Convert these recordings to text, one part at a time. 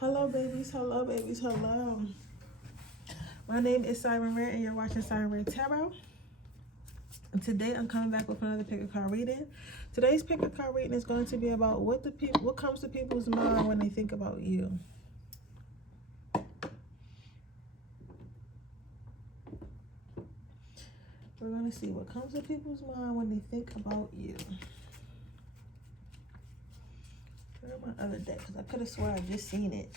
Hello babies, hello babies, hello. My name is Sirenredd and you're watching Sirenredd Tarot. And today I'm coming back with another pick a card reading. Today's pick a card reading is going to be about what comes to people's mind when they think about you. We're going to see what comes to people's mind when they think about you. Where's my other deck? Because I could have sworn I just seen it.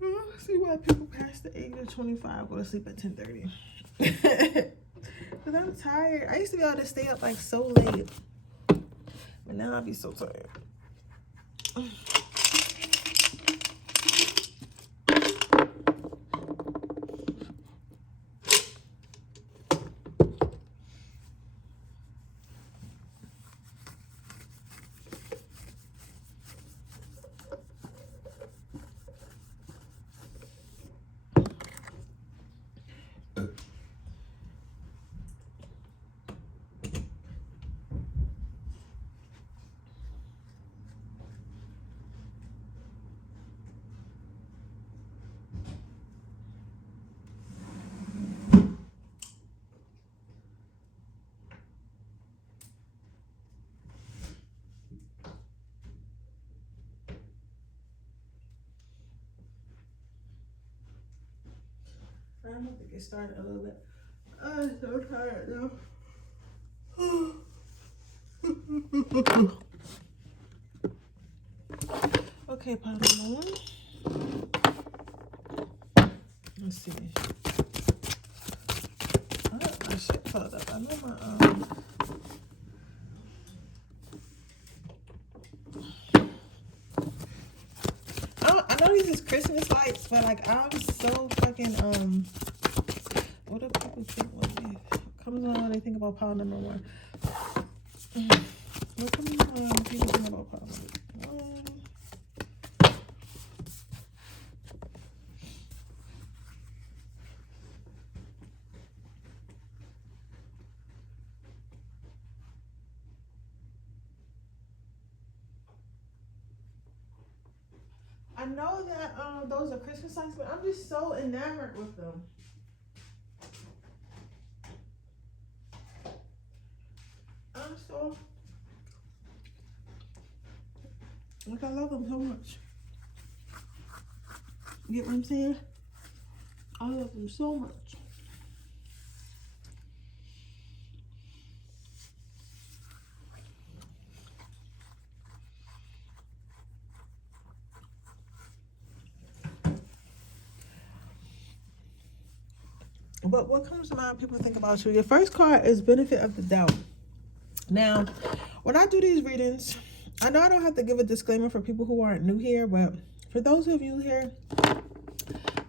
Let's see why people past the age of 25 go to sleep at 10:30. Because I'm tired. I used to be able to stay up like so late. But now I'll be so tired. I'm about to get started a little bit. I'm so tired now. Okay, pile number one. Let's see. I should pull it up. I know my I know these is Christmas lights, but like I'm so fucking what do people think when they comes on when they think about pile number one? What comes on when people think about pile number one? I know that those are Christmas lights, but I'm just so enamored with them. I'm so like I love them so much. You get what I'm saying? I love them so much. But what comes to mind people think about you? Your first card is benefit of the doubt. Now, when I do these readings, I know I don't have to give a disclaimer for people who aren't new here, but for those of you here,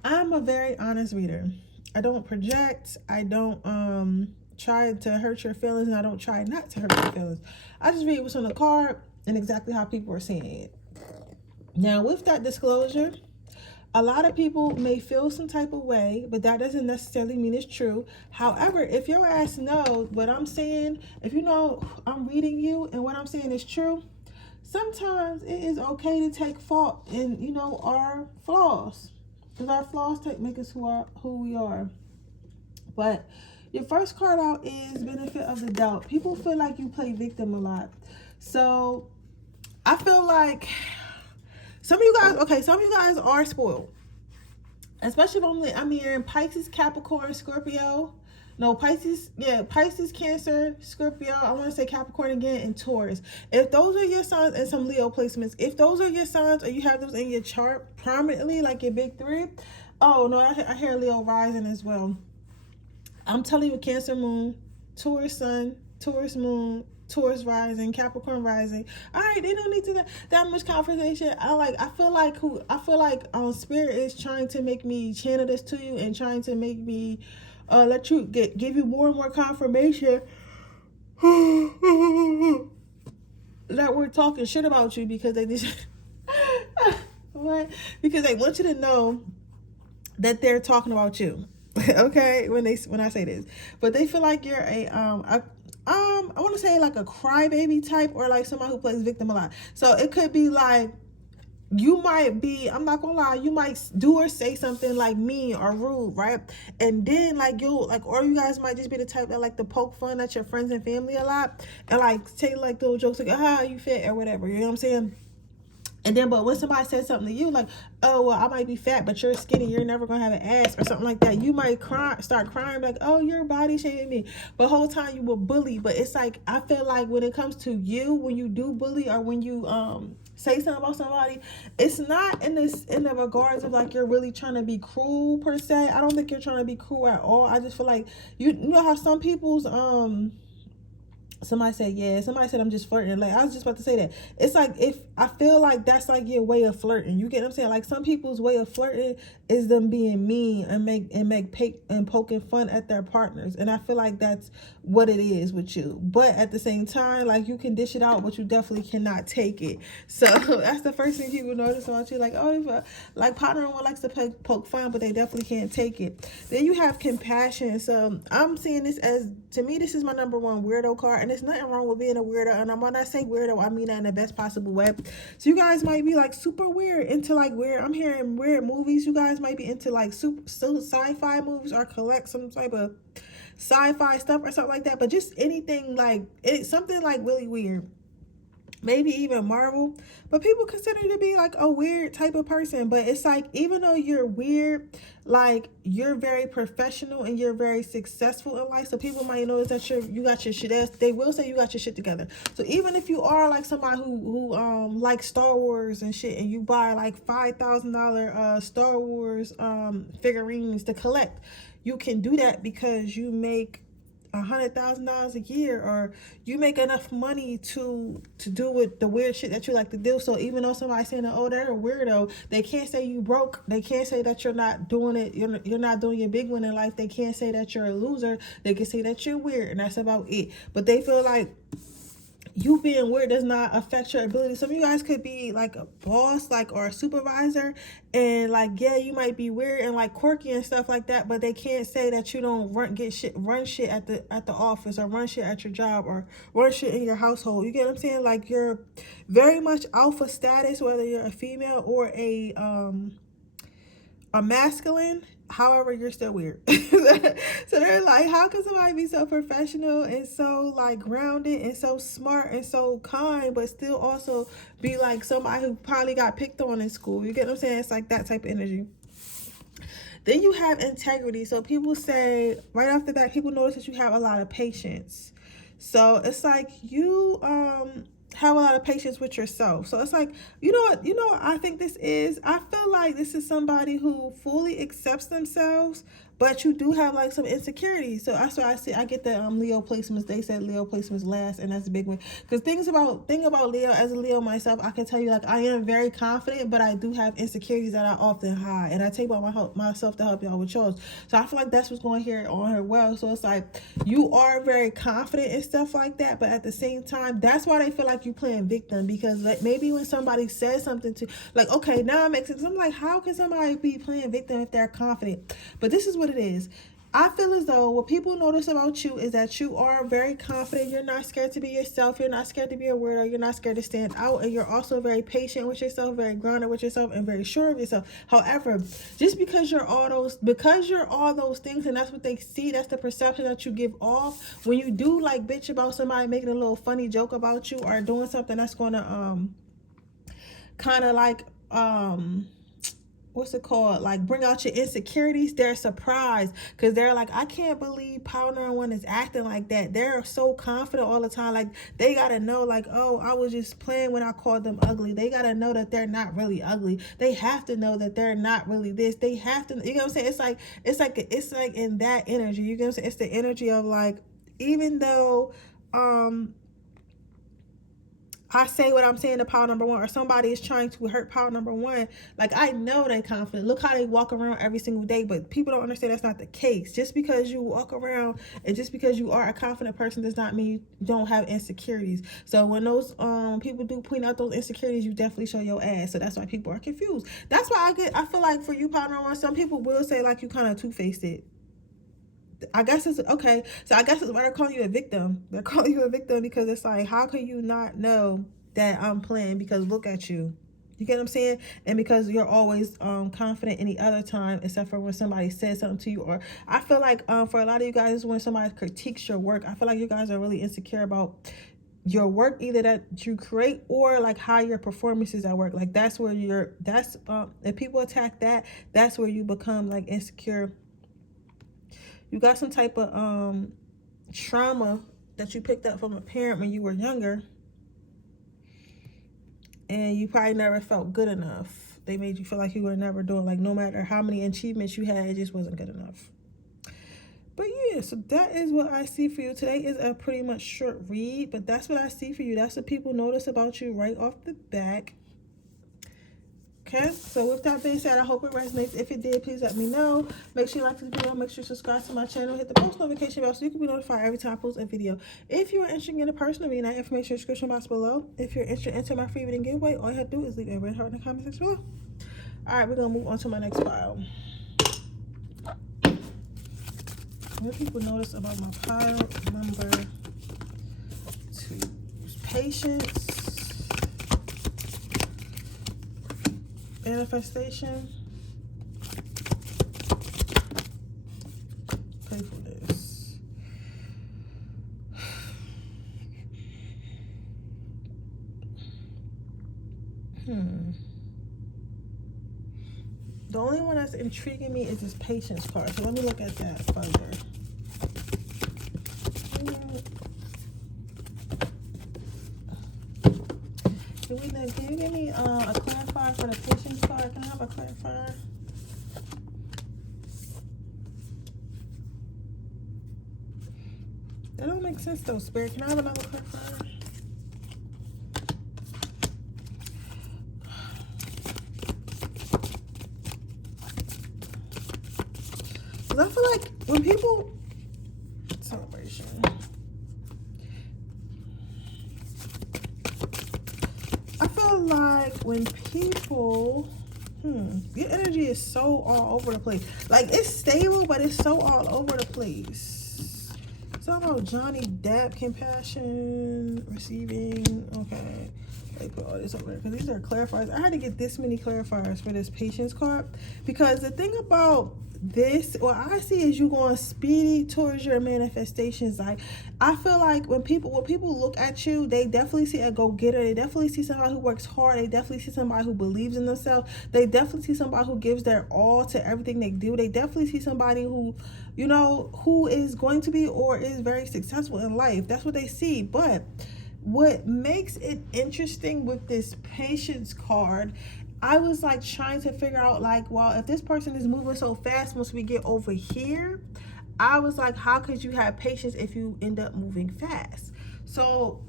I'm a very honest reader. I don't project. I don't try to hurt your feelings, and I don't try not to hurt your feelings. I just read what's on the card and exactly how people are saying it. Now, with that disclosure, a lot of people may feel some type of way, but that doesn't necessarily mean it's true. However, if your ass knows what I'm saying, if you know I'm reading you and what I'm saying is true, sometimes it is okay to take fault in, you know, our flaws. Because our flaws make us who we are. But your first card out is benefit of the doubt. People feel like you play victim a lot. So I feel like some of you guys are spoiled. Especially if I'm hearing Pisces, Capricorn, Scorpio. No, Pisces, Cancer, Scorpio. I want to say Capricorn again, and Taurus. If those are your signs, and some Leo placements, if those are your signs or you have those in your chart prominently, like your big three, oh no, I hear Leo rising as well. I'm telling you, Cancer moon, Taurus sun, Taurus moon, Taurus rising, Capricorn rising. All right, they don't need to that much conversation. I feel like Spirit is trying to make me channel this to you and trying to make me let you give you more and more confirmation that we're talking shit about you because they just what? Because they want you to know that they're talking about you. Okay, when I say this, but they feel like you're I want to say like a crybaby type, or like somebody who plays victim a lot. So it could be like, you might be, I'm not gonna lie, you might do or say something like mean or rude, right? And then like you'll like, or you guys might just be the type that like to poke fun at your friends and family a lot, and like say like little jokes like, ah, you fit or whatever, you know what I'm saying? And then, but when somebody says something to you, like, oh, well, I might be fat, but you're skinny, you're never going to have an ass or something like that, you might start crying, like, oh, you're body shaming me. But the whole time you will bully. But it's like, I feel like when it comes to you, when you do bully or when you say something about somebody, it's not in the regards of like you're really trying to be cruel per se. I don't think you're trying to be cruel at all. I just feel like, you know how some people's somebody said, yeah, somebody said I'm just flirting. Like, I was just about to say that. It's like, if I feel like that's like your way of flirting. You get what I'm saying? Like, some people's way of flirting is them being mean and poking fun at their partners. And I feel like that's what it is with you. But at the same time, like, you can dish it out, but you definitely cannot take it. So that's the first thing people notice about you. Like, oh, like, partner one likes to poke fun, but they definitely can't take it. Then you have compassion. So I'm seeing this as, to me, this is my number one weirdo card. And there's nothing wrong with being a weirdo. And when I say weirdo, I mean that in the best possible way. So you guys might be like super weird, into like weird. I'm hearing weird movies. You guys might be into like sci-fi movies, or collect some type of sci-fi stuff or something like that. But just anything like something like really weird. Maybe even Marvel. But people consider you to be like a weird type of person. But it's like, even though you're weird, like, you're very professional and you're very successful in life. So people might notice that you got your shit. They will say you got your shit together. So even if you are like somebody who likes Star Wars and shit, and you buy like $5,000 Star Wars figurines to collect, you can do that because you make $100,000 a year, or you make enough money to do with the weird shit that you like to do. So even though somebody's saying, oh, they're a weirdo, they can't say you broke. They can't say that you're not doing it. You're not doing your big one in life. They can't say that you're a loser. They can say that you're weird, and that's about it. But they feel like you being weird does not affect your ability. Some of you guys could be like a boss, like, or a supervisor, and like, yeah, you might be weird and like quirky and stuff like that, but they can't say that you don't run shit at the office, or run shit at your job, or run shit in your household. You get what I'm saying? Like, you're very much alpha status, whether you're a female or a masculine. However, you're still weird. So they're like, how can somebody be so professional and so like grounded and so smart and so kind, but still also be like somebody who probably got picked on in school? You get what I'm saying? It's like that type of energy. Then you have integrity. So people say right off the bat, people notice that you have a lot of patience. So it's like you have a lot of patience with yourself. So it's like, you know what I think this is? I feel like this is somebody who fully accepts themselves, but you do have like some insecurities. So that's why I get the Leo placements. They said Leo placements last, and that's a big one. Because thing about Leo, as a Leo myself, I can tell you, like, I am very confident, but I do have insecurities that I often hide, and I take about myself to help y'all with yours. So I feel like that's what's going here on her well. So it's like, you are very confident and stuff like that, but at the same time, that's why they feel like you playing victim. Because like, maybe when somebody says something to, like, okay, now it makes sense. I'm like, how can somebody be playing victim if they're confident? But this is what it is. I feel as though what people notice about you is that you are very confident. You're not scared to be yourself. You're not scared to be a weirdo. You're not scared to stand out. And you're also very patient with yourself, very grounded with yourself, and very sure of yourself. However, just because you're all those things, and that's what they see, that's the perception that you give off, when you do like bitch about somebody making a little funny joke about you, or doing something that's going to kind of like what's it called, like bring out your insecurities, they're surprised, because they're like, I can't believe Powder One is acting like that. They're so confident all the time. Like, they gotta know, like, oh, I was just playing when I called them ugly. They gotta know that they're not really ugly. They have to know that they're not really this. They have to, you know what I'm saying? It's like in that energy, you know what I'm saying? It's the energy of like, even though I say what I'm saying to Power Number One, or somebody is trying to hurt Power Number One, like, I know they're confident. Look how they walk around every single day. But people don't understand that's not the case. Just because you walk around and just because you are a confident person does not mean you don't have insecurities. So when those people do point out those insecurities, you definitely show your ass. So that's why people are confused. That's why I feel like for you, Power Number One, some people will say like you kind of two-faced it. I guess it's okay. So I guess it's why they're calling you a victim. They're calling you a victim because it's like, how can you not know that I'm playing? Because look at you. You get what I'm saying? And because you're always confident any other time except for when somebody says something to you. Or I feel like for a lot of you guys, when somebody critiques your work, I feel like you guys are really insecure about your work, either that you create or like how your performance is at work. Like that's where if people attack that, that's where you become like insecure. You got some type of trauma that you picked up from a parent when you were younger, and you probably never felt good enough. They made you feel like you were never doing, like no matter how many achievements you had, it just wasn't good enough. But yeah, so that is what I see for you. Today is a pretty much short read, but that's what I see for you. That's what people notice about you right off the back. Okay, so with that being said, I hope it resonates. If it did, please let me know. Make sure you like this video. Make sure you subscribe to my channel. Hit the post notification bell so you can be notified every time I post a video. If you are interested in a personal reading, that information in the description box below. If you're interested in entering my free reading giveaway, all you have to do is leave a red heart in the comment section below. All right, we're going to move on to my next file. What people notice about my pile number 2? Patience. Manifestation, playfulness. The only one that's intriguing me is this patience card. So let me look at that further. Can you give me a clarifier for the patience card? Can I have a clarifier? That don't make sense though, Spirit. Can I have another clarifier? Because I feel like when people... Celebration. I feel like when people, your energy is so all over the place. Like it's stable, but it's so all over the place. It's all about Johnny Depp, compassion, receiving. Okay, let me put all this over there because these are clarifiers. I had to get this many clarifiers for this patience card because the thing about this, what I see is you going speedy towards your manifestations. Like I feel like when people look at you, they definitely see a go-getter. They definitely see somebody who works hard. They definitely see somebody who believes in themselves. They definitely see somebody who gives their all to everything they do. They definitely see somebody who, you know, who is going to be or is very successful in life. That's what they see. But what makes it interesting with this patience card, I was like trying to figure out like, well, if this person is moving so fast once we get over here, I was like, how could you have patience if you end up moving fast? So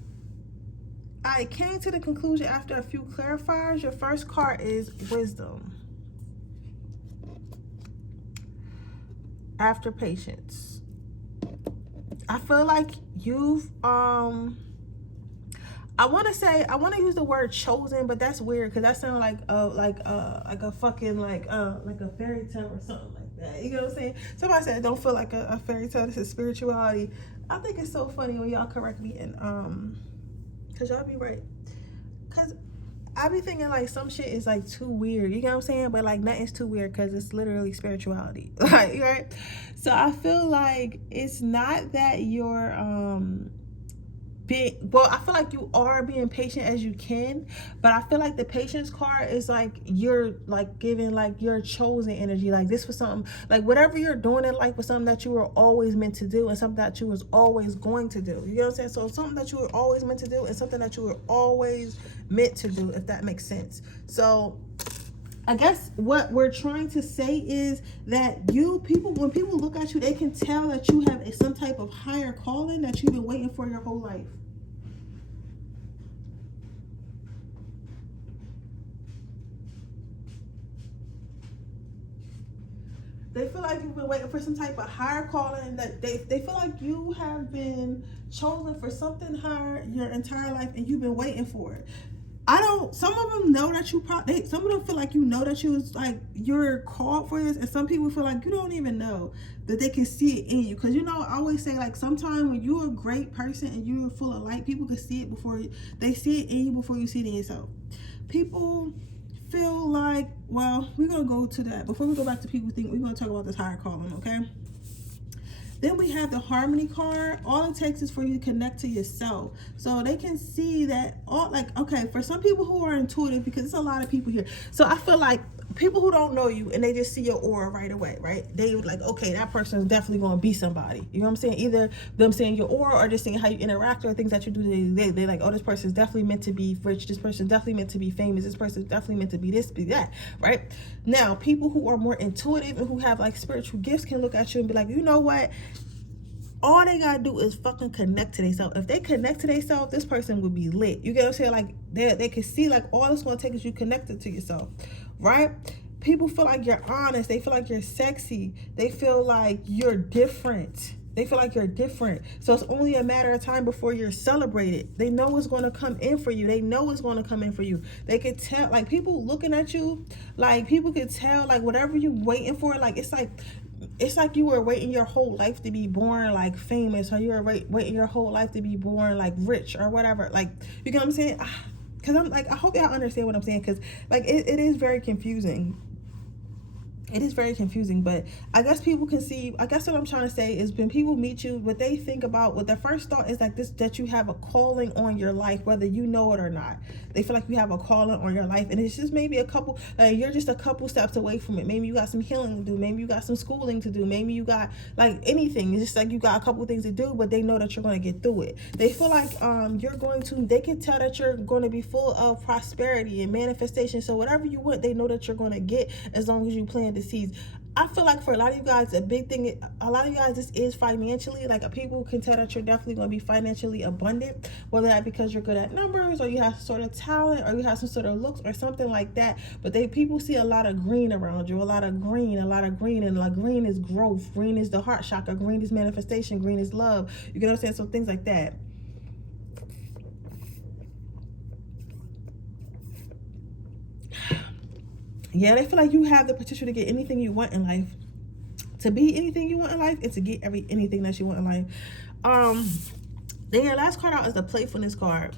I came to the conclusion after a few clarifiers. Your first card is wisdom. After patience, I feel like you've I want to use the word chosen, but that's weird because that sounds like a fucking like a fairy tale or something like that. You know what I'm saying? Somebody said don't feel like a fairy tale. This is spirituality. I think it's so funny when y'all correct me and cause y'all be right. Cause I be thinking like some shit is like too weird. You know what I'm saying? But like nothing's too weird because it's literally spirituality. Like right. So I feel like it's not that you're I feel like you are being patient as you can, but I feel like the patience card is like you're like giving like your chosen energy. Like this was something, like whatever you're doing in life was something that you were always meant to do and something that you was always going to do. You know what I'm saying? So something that you were always meant to do and something that you were always meant to do, if that makes sense. So I guess what we're trying to say is that when people look at you, they can tell that you have some type of higher calling that you've been waiting for your whole life. They feel like you've been waiting for some type of higher calling, that they feel like you have been chosen for something higher your entire life and you've been waiting for it. some of them know that some of them feel like you know that you're called for this, and some people feel like you don't even know that they can see it in you. Because I always say, like, sometimes when you're a great person and you're full of light, people can see it before they see it in you, before you see it in yourself. People feel like, well, we're gonna go to that. Before we go back to people think, we're gonna talk about this higher calling, okay? Then we have the harmony card. All it takes is for you to connect to yourself. So they can see that okay, for some people who are intuitive, because there's a lot of people here. So I feel like people who don't know you and they just see your aura right away, right? They would like, okay, that person is definitely going to be somebody. You know what I'm saying? Either them seeing your aura or just seeing how you interact or things that you do. They're like, oh, this person is definitely meant to be rich. This person is definitely meant to be famous. This person is definitely meant to be this, be that, right? Now, people who are more intuitive and who have like spiritual gifts can look at you and be like, you know what? All they gotta do is fucking connect to themselves. If they connect to themselves, this person would be lit. You get what I'm saying? Like they can see like all it's gonna take is you connected to yourself, right? People feel like you're honest. They feel like you're sexy. They feel like you're different. They feel like you're different. So it's only a matter of time before you're celebrated. They know it's going to come in for you. They know it's going to come in for you. They could tell, like, people looking at you, like, people could tell, like, whatever you waiting for, like, it's like you were waiting your whole life to be born, like, famous, or you were waiting your whole life to be born, like, rich or whatever. Like, you know what I'm saying? Because I'm like, I hope y'all understand what I'm saying, because, like, it is very confusing. It is very confusing, but I guess people can see, I guess what I'm trying to say is when people meet you, what they think about, what their first thought is like this, that you have a calling on your life, whether you know it or not. They feel like you have a calling on your life, and it's just maybe you're just a couple steps away from it. Maybe you got some healing to do. Maybe you got some schooling to do. Maybe you got like anything. It's just like you got a couple things to do, but they know that you're going to get through it. They feel like they can tell that you're going to be full of prosperity and manifestation. So whatever you want, they know that you're going to get as long as you plan to seize. I feel like for a lot of you guys, a big thing, a lot of you guys, this is financially, like people can tell that you're definitely going to be financially abundant, whether that because you're good at numbers or you have some sort of talent or you have some sort of looks or something like that. But people see a lot of green around you, a lot of green, and like green is growth, green is the heart chakra, green is manifestation, green is love. You get what I'm saying? So things like that. Yeah, they feel like you have the potential to get anything you want in life, to be anything you want in life, and to get anything that you want in life. Then your last card out is the playfulness card.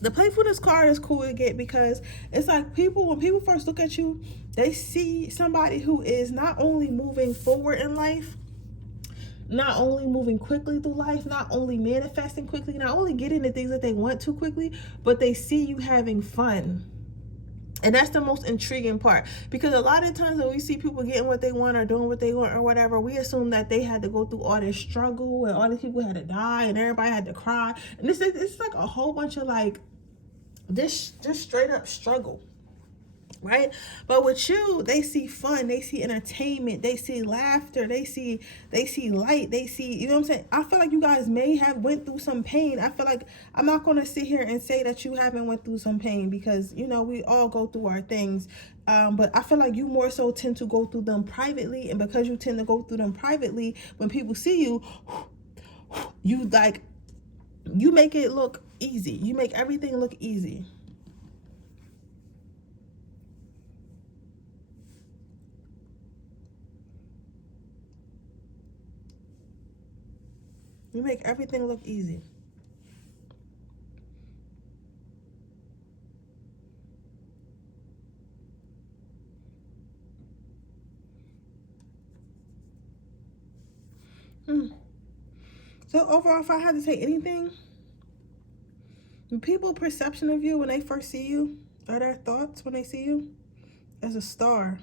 The playfulness card is cool to get because it's like when people first look at you, they see somebody who is not only moving forward in life, not only moving quickly through life, not only manifesting quickly, not only getting the things that they want to quickly, but they see you having fun. And that's the most intriguing part, because a lot of times when we see people getting what they want or doing what they want or whatever, we assume that they had to go through all this struggle and all these people had to die and everybody had to cry. And it's like a whole bunch of like this just straight up struggle, right? But with you, they see fun, they see entertainment, they see laughter, they see light, they see, you know what I'm saying? I feel like you guys may have went through some pain. I feel like I'm not going to sit here and say that you haven't went through some pain, because we all go through our things, but I feel like you more so tend to go through them privately, and because you tend to go through them privately, when people see you, you make it look easy. You make everything look easy. You make everything look easy. So overall, if I had to say anything, the people's perception of you when they first see you, or their thoughts when they see you, as a star.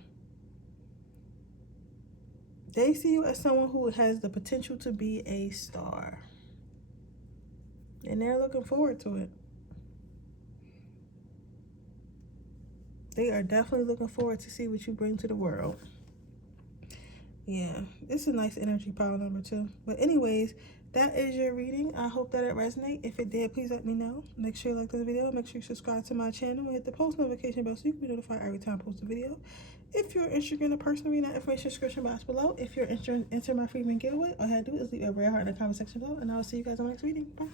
They see you as someone who has the potential to be a star. And they're looking forward to it. They are definitely looking forward to see what you bring to the world. Yeah, it's a nice energy pile number 2. But anyways, that is your reading. I hope that it resonates. If it did, please let me know. Make sure you like this video. Make sure you subscribe to my channel and hit the post notification bell so you can be notified every time I post a video. If you're interested in a personal reading, that information description box below. If you're interested in entering my free giveaway, all you have to do is leave a rare heart in the comment section below, and I'll see you guys on the next reading. Bye.